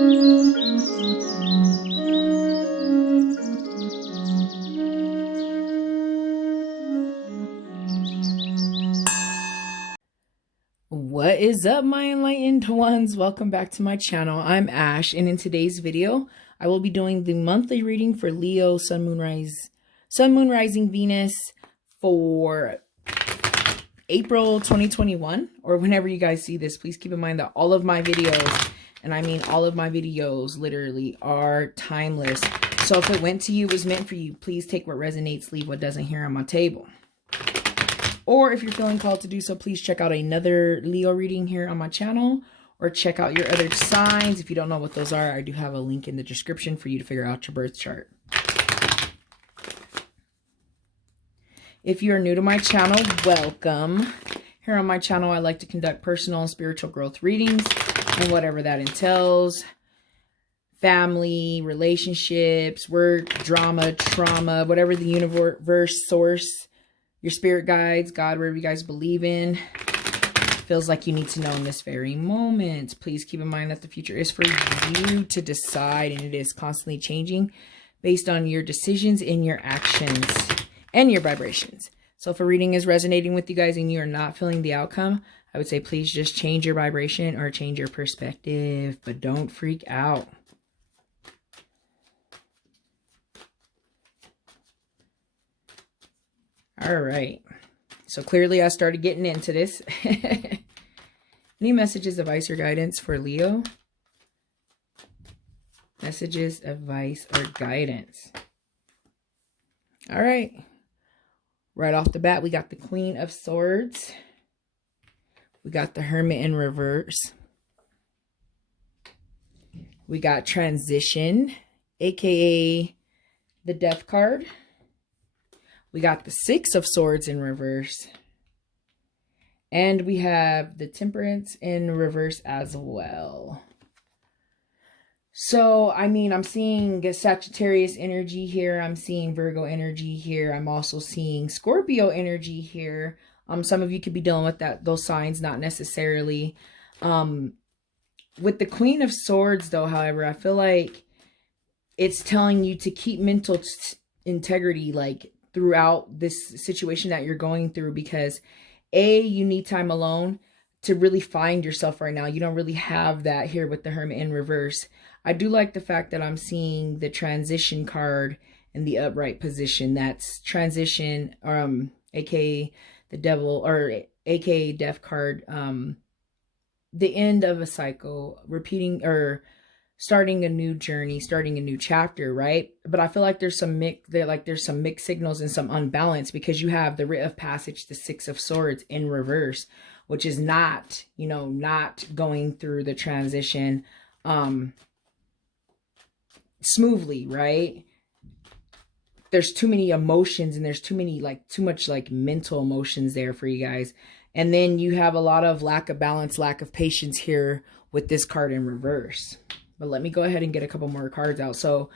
What is up, my enlightened ones? Welcome back to my channel. I'm Ash, and in today's video I will be doing the monthly reading for Leo, Sun, Moon, Rising, Venus for April 2021, or whenever you guys see this. Please keep in mind that all of my videos, and I mean all of my videos literally, are timeless. So if it went to you, it was meant for you. Please take what resonates, leave what doesn't here on my table. Or if you're feeling called to do so, please check out another Leo reading here on my channel, or check out your other signs. If you don't know what those are, I do have a link in the description for you to figure out your birth chart. If you're new to my channel, welcome. Here on my channel, I like to conduct personal and spiritual growth readings, and whatever that entails. Family, relationships, work, drama, trauma, whatever the universe, source, your spirit guides, God, whatever you guys believe in, feels like you need to know in this very moment. Please keep in mind that the future is for you to decide, and it is constantly changing based on your decisions and your actions and your vibrations. So if a reading is resonating with you guys and you are not feeling the outcome, I would say please just change your vibration or change your perspective, but don't freak out. All right, so clearly I started getting into this. Any messages, advice, or guidance for Leo? Messages, advice, or guidance. All right, right off the bat, we got the Queen of Swords. We got the Hermit in reverse. We got Transition, aka the Death card. We got the Six of Swords in reverse. And we have the Temperance in reverse as well. So, I mean, I'm seeing Sagittarius energy here. I'm seeing Virgo energy here. I'm also seeing Scorpio energy here. Some of you could be dealing with those signs, not necessarily. With the Queen of Swords, though, however, I feel like it's telling you to keep mental integrity, like, throughout this situation that you're going through, because you need time alone to really find yourself right now. You don't really have that here with the Hermit in reverse. I do like the fact that I'm seeing the Transition card in the upright position. That's Transition, aka the Devil, or aka Death card. The end of a cycle, repeating or starting a new journey, starting a new chapter, right? But I feel like there's some mixed signals and some unbalance, because you have the Writ of Passage, the Six of Swords in reverse, which is not, you know, not going through the transition smoothly, right? There's too many emotions, and there's too much mental emotions there for you guys. And then you have a lot of lack of balance, lack of patience here with this card in reverse. But let me go ahead and get a couple more cards out. So,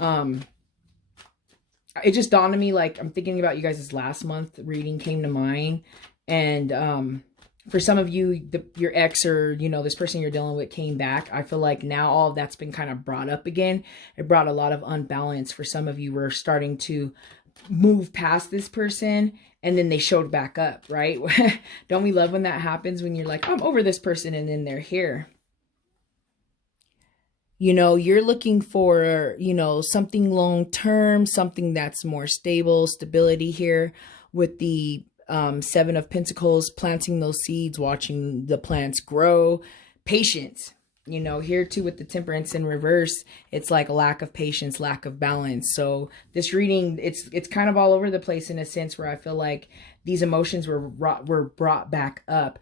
it just dawned on me, like, I'm thinking about you guys' last month reading came to mind. And, for some of you, your ex, or, you know, this person you're dealing with came back. I feel like now all of that's been kind of brought up again. It brought a lot of unbalance. For some of you, we're starting to move past this person, and then they showed back up, right? Don't we love when that happens, when you're like, I'm over this person, and then they're here? You know, you're looking for, you know, something long-term, something that's more stable, stability here with the Seven of Pentacles, planting those seeds, watching the plants grow, patience. You know, here too with the Temperance in reverse, it's like a lack of patience, lack of balance. So this reading, it's kind of all over the place in a sense, where I feel like these emotions were brought back up.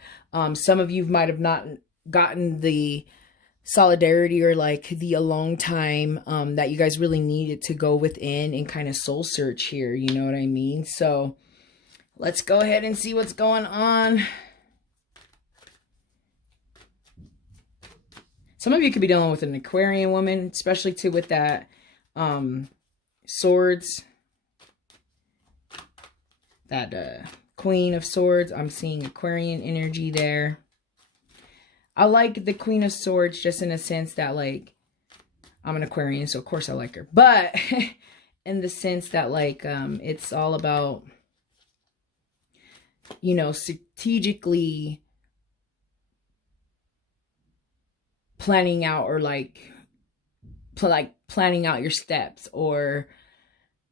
Some of you might have not gotten the solidarity or like the alone time that you guys really needed to go within and kind of soul search here, you know what I mean? So let's go ahead and see what's going on. Some of you could be dealing with an Aquarian woman, especially too with that swords, that Queen of Swords. I'm seeing Aquarian energy there. I like the Queen of Swords just in a sense that, like, I'm an Aquarian, so of course I like her. But in the sense that, like, it's all about, you know, strategically planning out, or like planning out your steps or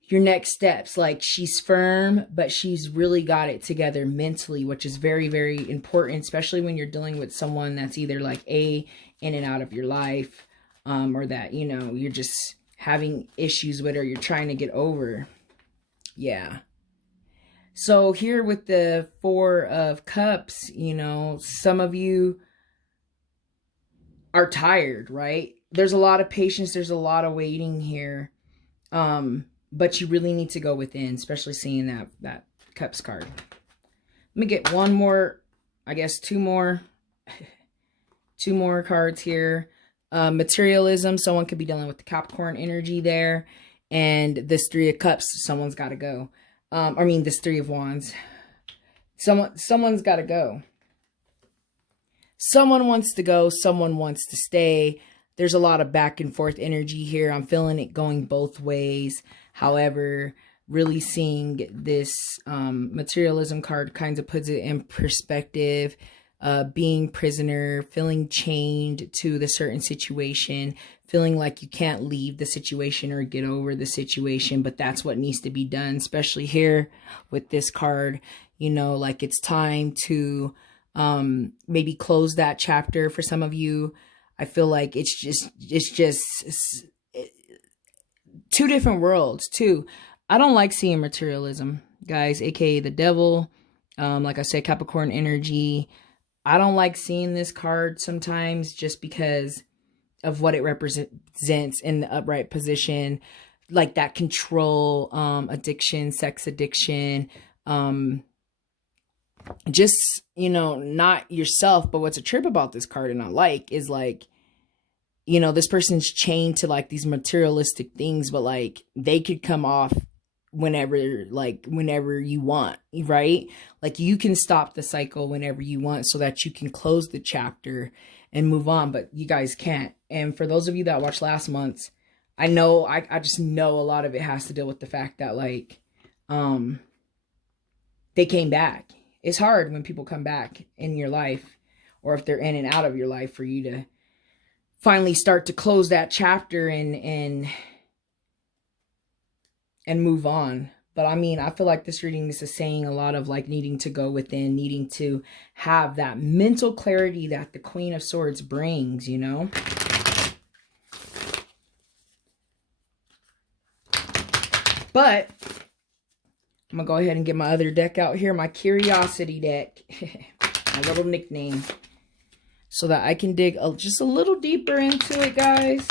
your next steps. Like, she's firm, but she's really got it together mentally, which is very, very important, especially when you're dealing with someone that's either like in and out of your life, or that, you know, you're just having issues with, or you're trying to get over. Yeah. So here with the Four of Cups, you know, some of you are tired, right? There's a lot of patience. There's a lot of waiting here. But you really need to go within, especially seeing that Cups card. Let me get one more, I guess two more cards here. Materialism, someone could be dealing with the Capricorn energy there. And this Three of Cups, someone's got to go. I mean, this Three of Wands. Someone's got to go. Someone wants to go. Someone wants to stay. There's a lot of back and forth energy here. I'm feeling it going both ways. However, really seeing this materialism card kind of puts it in perspective. Being prisoner, feeling chained to the certain situation, feeling like you can't leave the situation or get over the situation, but that's what needs to be done, especially here with this card. You know, like, it's time to maybe close that chapter for some of you. I feel like it's just two different worlds too. I don't like seeing materialism, guys, aka the devil. Like I said, Capricorn energy. I don't like seeing this card sometimes just because of what it represents in the upright position, like that control, addiction, sex addiction, just, you know, not yourself. But what's a trip about this card and I like is, like, you know, this person's chained to like these materialistic things, but like they could come off whenever you want, right? Like, you can stop the cycle whenever you want so that you can close the chapter and move on, but you guys can't. And for those of you that watched last month's, I know, I just know a lot of it has to deal with the fact that, like, they came back. It's hard when people come back in your life, or if they're in and out of your life, for you to finally start to close that chapter and move on. But I mean, I feel like this reading is saying a lot of, like, needing to go within, needing to have that mental clarity that the Queen of Swords brings, you know? But I'm going to go ahead and get my other deck out here, my Curiosity deck, my little nickname, so that I can dig just a little deeper into it, guys.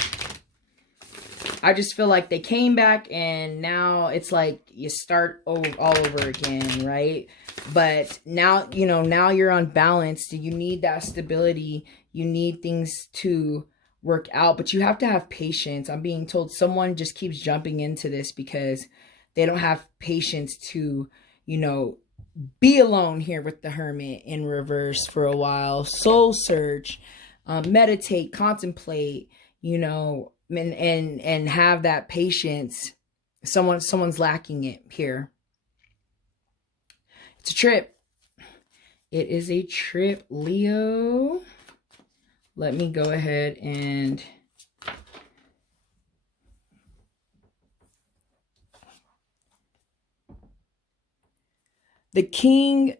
I just feel like they came back and now it's like you start all over again, right? But now, you know, now you're unbalanced. You need that stability. You need things to work out, but you have to have patience. I'm being told someone just keeps jumping into this because they don't have patience to, you know, be alone here with the Hermit in reverse for a while. Soul search, meditate, contemplate, you know, and have that patience. Someone's lacking it here. It's a trip. It is a trip, Leo. Let me go ahead and the King,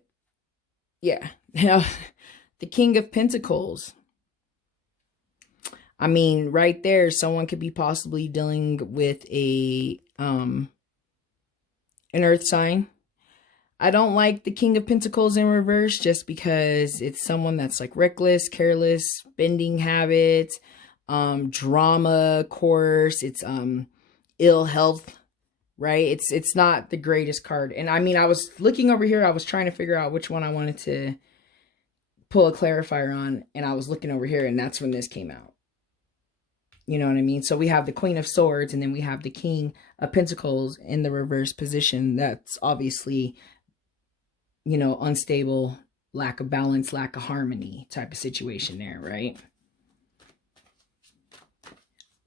yeah, the King of Pentacles. I mean, right there, someone could be possibly dealing with an earth sign. I don't like the King of Pentacles in reverse just because it's someone that's like reckless, careless, spending habits, drama, of course. It's ill health, right? It's not the greatest card. And I mean, I was looking over here, I was trying to figure out which one I wanted to pull a clarifier on, and I was looking over here, and that's when this came out. You know what I mean? So we have the Queen of Swords, and then we have the King of Pentacles in the reverse position. That's obviously, you know, unstable, lack of balance, lack of harmony type of situation there, right?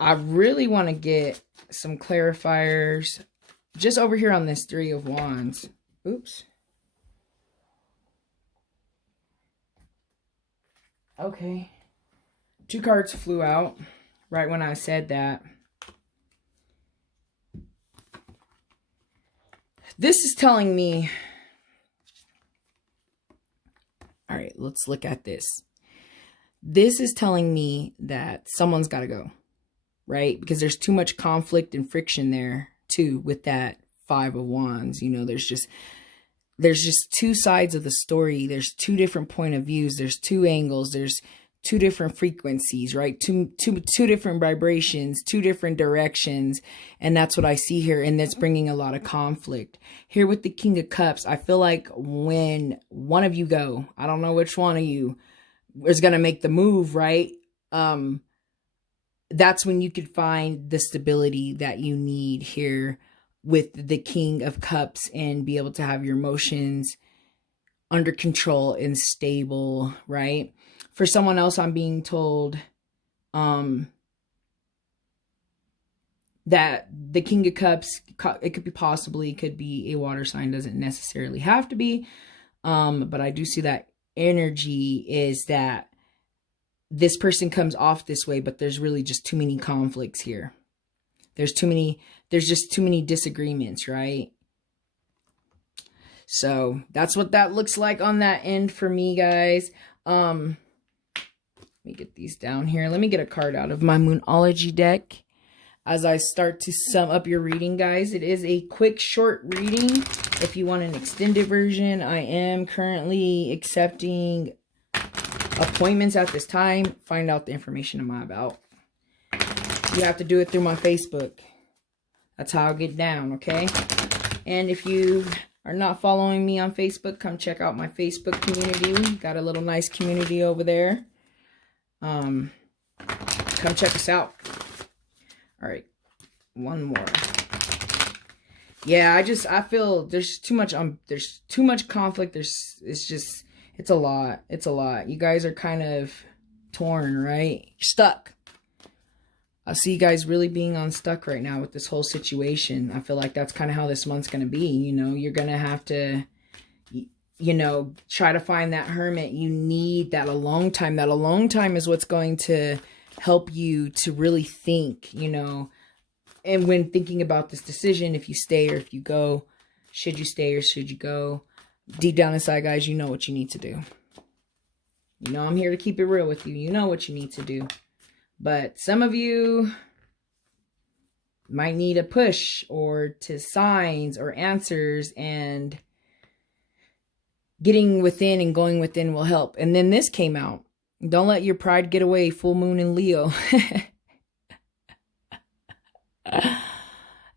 I really want to get some clarifiers just over here on this Three of Wands. Oops. Okay. 2 cards flew out right when I said that. This is telling me... All right, let's look at this. This is telling me that someone's got to go, right? Because there's too much conflict and friction there, too, with that 5 of Wands. You know, there's just 2 sides of the story. There's 2 different point of views. There's 2 angles. There's 2 different frequencies, right? Two different vibrations, 2 different directions. And that's what I see here. And that's bringing a lot of conflict. Here with the King of Cups, I feel like when one of you go, I don't know which one of you is going to make the move, right? That's when you could find the stability that you need here with the King of Cups and be able to have your emotions under control and stable, right? For someone else, I'm being told that the King of Cups, it could be a water sign, doesn't necessarily have to be. But I do see that energy is that this person comes off this way, but there's really just too many conflicts here. There's just too many disagreements, right? So that's what that looks like on that end for me, guys. Let me get these down here. Let me get a card out of my Moonology deck as I start to sum up your reading, guys. It is a quick, short reading. If you want an extended version, I am currently accepting appointments at this time. Find out the information I'm about. You have to do it through my Facebook. That's how I'll get down, okay? And if you are not following me on Facebook, come check out my Facebook community. Got a little nice community over there. Come check us out. All right, one more. Yeah, I feel there's too much conflict. It's a lot. It's a lot. You guys are kind of torn, right? You're stuck. I see you guys really being unstuck right now with this whole situation. I feel like that's kind of how this month's going to be. You know, you're going to have to, you know, try to find that hermit. You need that alone time. That alone time is what's going to help you to really think, you know. And when thinking about this decision, if you stay or if you go, should you stay or should you go? Deep down inside, guys, you know what you need to do. You know, I'm here to keep it real with you. You know what you need to do. But some of you might need a push or to signs or answers, and getting within and going within will help. And then this came out. Don't let your pride get away. Full moon in Leo.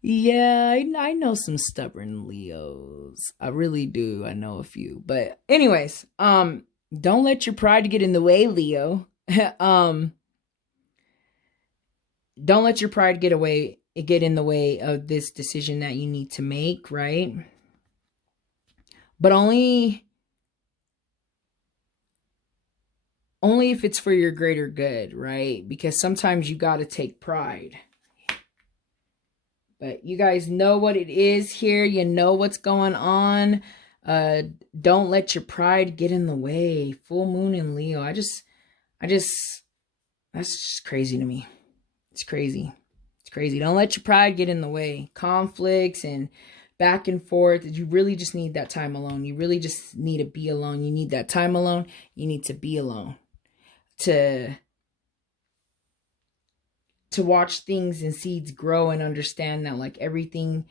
Yeah, I know some stubborn Leos. I really do. I know a few. But anyways, don't let your pride get in the way, Leo. Don't let your pride get in the way of this decision that you need to make, right? But only if it's for your greater good, right? Because sometimes you got to take pride. But you guys know what it is here. You know what's going on. Don't let your pride get in the way. Full moon in Leo. That's just crazy to me. It's crazy. It's crazy. Don't let your pride get in the way. Conflicts and back and forth. You really just need that time alone. You really just need to be alone. You need that time alone. You need to be alone. To watch things and seeds grow and understand that, like, everything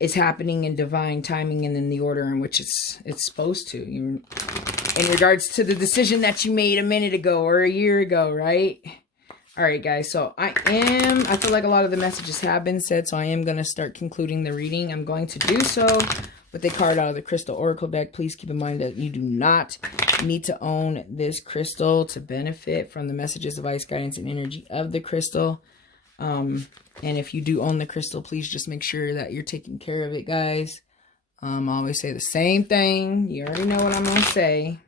is happening in divine timing and in the order in which it's supposed to. In regards to the decision that you made a minute ago or a year ago, right? All right, guys. So I feel like a lot of the messages have been said, so I am going to start concluding the reading. I'm going to do so with a card out of the Crystal Oracle deck. Please keep in mind that you do not need to own this crystal to benefit from the messages, advice, guidance, and energy of the crystal. And if you do own the crystal, please just make sure that you're taking care of it, guys. I always say the same thing. You already know what I'm going to say.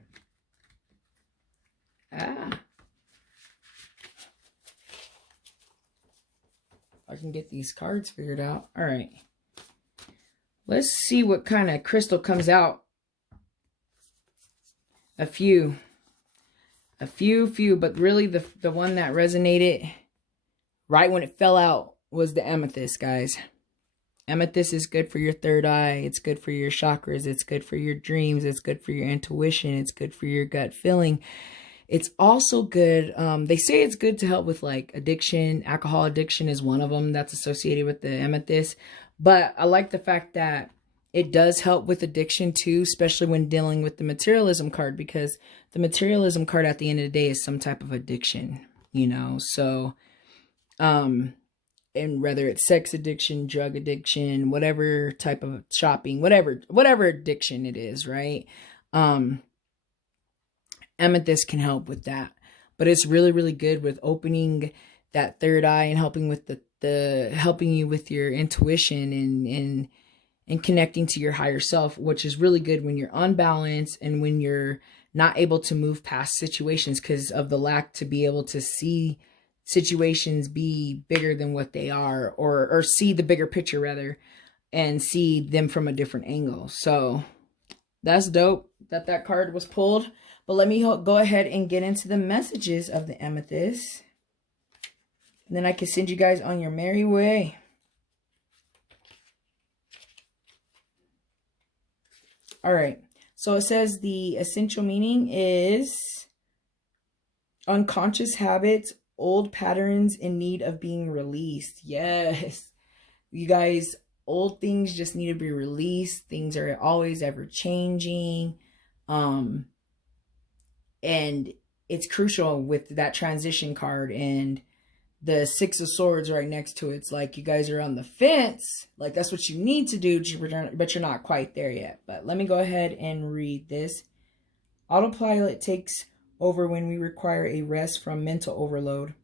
I can get these cards figured out. All right. Let's see what kind of crystal comes out. A few, but really the one that resonated right when it fell out was the amethyst, guys. Amethyst is good for your third eye. It's good for your chakras. It's good for your dreams. It's good for your intuition. It's good for your gut feeling. It's also good. They say it's good to help with like addiction. Alcohol addiction is one of them that's associated with the amethyst. But I like the fact that it does help with addiction too, especially when dealing with the materialism card, because the materialism card at the end of the day is some type of addiction, you know? So, and whether it's sex addiction, drug addiction, whatever type of shopping, whatever addiction it is, right? Amethyst can help with that, but it's really, really good with opening that third eye and helping with helping you with your intuition and connecting to your higher self, which is really good when you're unbalanced and when you're not able to move past situations because of the lack to be able to see situations be bigger than what they are, or see the bigger picture rather, and see them from a different angle. So that's dope that card was pulled. But let me go ahead and get into the messages of the amethyst. And then I can send you guys on your merry way. All right. So it says the essential meaning is unconscious habits, old patterns in need of being released. Yes. You guys, old things just need to be released. Things are always ever changing. And it's crucial with that transition card and the Six of Swords right next to it. It's like you guys are on the fence. Like that's what you need to do, but you're not quite there yet. But let me go ahead and read this. Autopilot takes over when we require a rest from mental overload.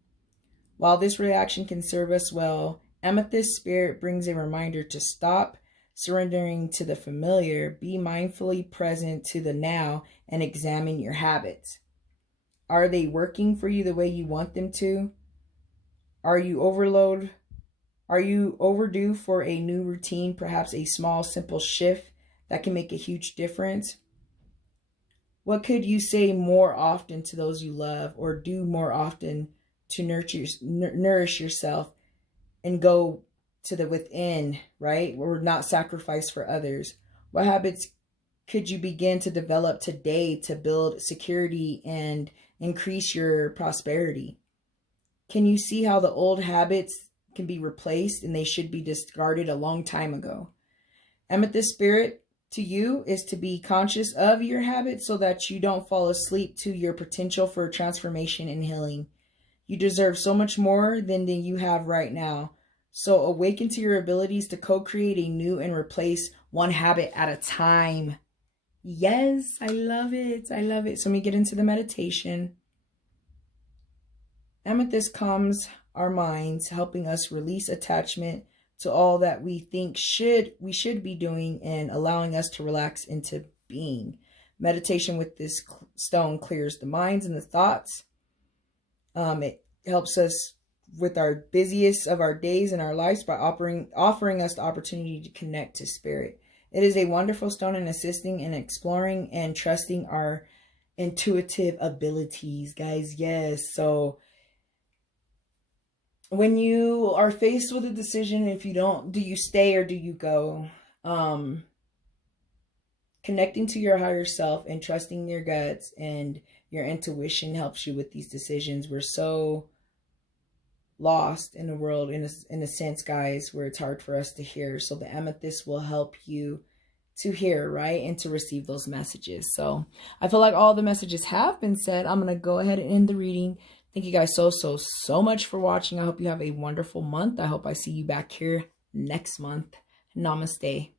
While this reaction can serve us well, Amethyst Spirit brings a reminder to stop surrendering to the familiar, be mindfully present to the now, and examine your habits. Are they working for you the way you want them to? Are you overdue for a new routine, perhaps a small, simple shift that can make a huge difference? What could you say more often to those you love, or do more often to nourish yourself and go to the within, right? Or not sacrifice for others. What habits could you begin to develop today to build security and increase your prosperity? Can you see how the old habits can be replaced and they should be discarded a long time ago? Amethyst Spirit to you is to be conscious of your habits so that you don't fall asleep to your potential for transformation and healing. You deserve so much more than you have right now. So awaken to your abilities to co-create a new and replace one habit at a time. Yes, I love it. I love it. So let me get into the meditation. Amethyst calms our minds, helping us release attachment to all that we think we should be doing and allowing us to relax into being. Meditation with this stone clears the minds and the thoughts. It helps us with our busiest of our days and our lives by offering us the opportunity to connect to spirit. It is a wonderful stone in assisting in exploring and trusting our intuitive abilities, guys. Yes. So when you are faced with a decision, if you don't, do you stay or do you go? Connecting to your higher self and trusting your guts and your intuition helps you with these decisions. We're so lost in the world in a sense, guys, where it's hard for us to hear. So the amethyst will help you to hear, right? And to receive those messages. So I feel like all the messages have been said. I'm going to go ahead and end the reading. Thank you guys so much for watching. I hope you have a wonderful month. I hope I see you back here next month. Namaste.